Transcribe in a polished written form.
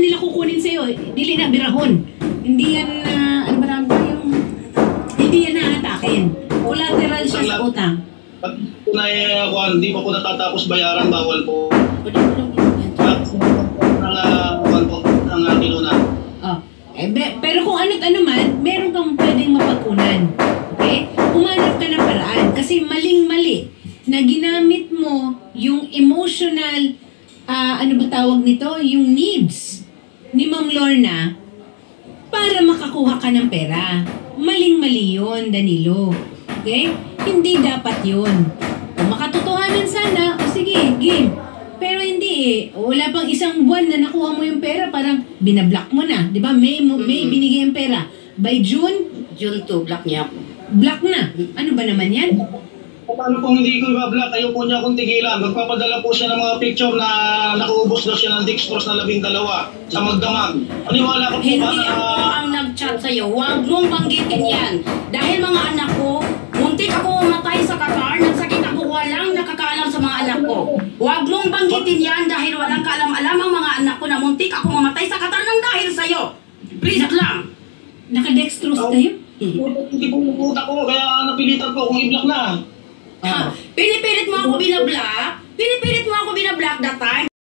nila kukunin sa'yo, dili na birahon. Hindi yan, ano ba lang yung, hindi yan naatakin. Collateral siya sa utang. Pag hindi pa po natatapos bayaran, bawal po. Ang tinunan. Oh. Pero kung ano't ano man, meron kang pwedeng mapagkunan. Okay? Umanap ka ng paraan. Kasi maling-mali na ginamit mo yung emotional, ano ba tawag nito? Yung needs ni Ma'am Lorna para makakuha ka ng pera. Maling-mali yun, Danilo. Okay? Hindi dapat yun. Kung makatotohanan sana, o sige, game. Pero hindi eh. Wala pang isang buwan na nakuha mo yung pera, parang binablock mo na. Di ba? May binigay yung pera. By June? June 2, block niya ako. Block na. Ano ba naman yan? Paano kung hindi ko i-block? Ayaw po niya akong tigilan. Magpapadala po siya ng mga picture na nakuubos daw siya ng dextrose na 12 sa magdamag. Paniwala ko po Hindi ba na... ako ang nag-chat sa'yo. Huwag mong banggitin yan. Dahil mga anak ko, muntik ako mamatay sa Qatar, nagsakit ako, walang nakakaalam sa mga anak ko. Huwag mong banggitin yan dahil walang kaalam-alam ang mga anak ko na muntik ako mamatay sa Qatar ng dahil sa'yo. Please lang. Naka-dextrose tayo? Hindi po yung puta ko, kaya napilitan po kung i-block na. Pinipilit mo ako binablock? Pinipilit mo ako binablock that time?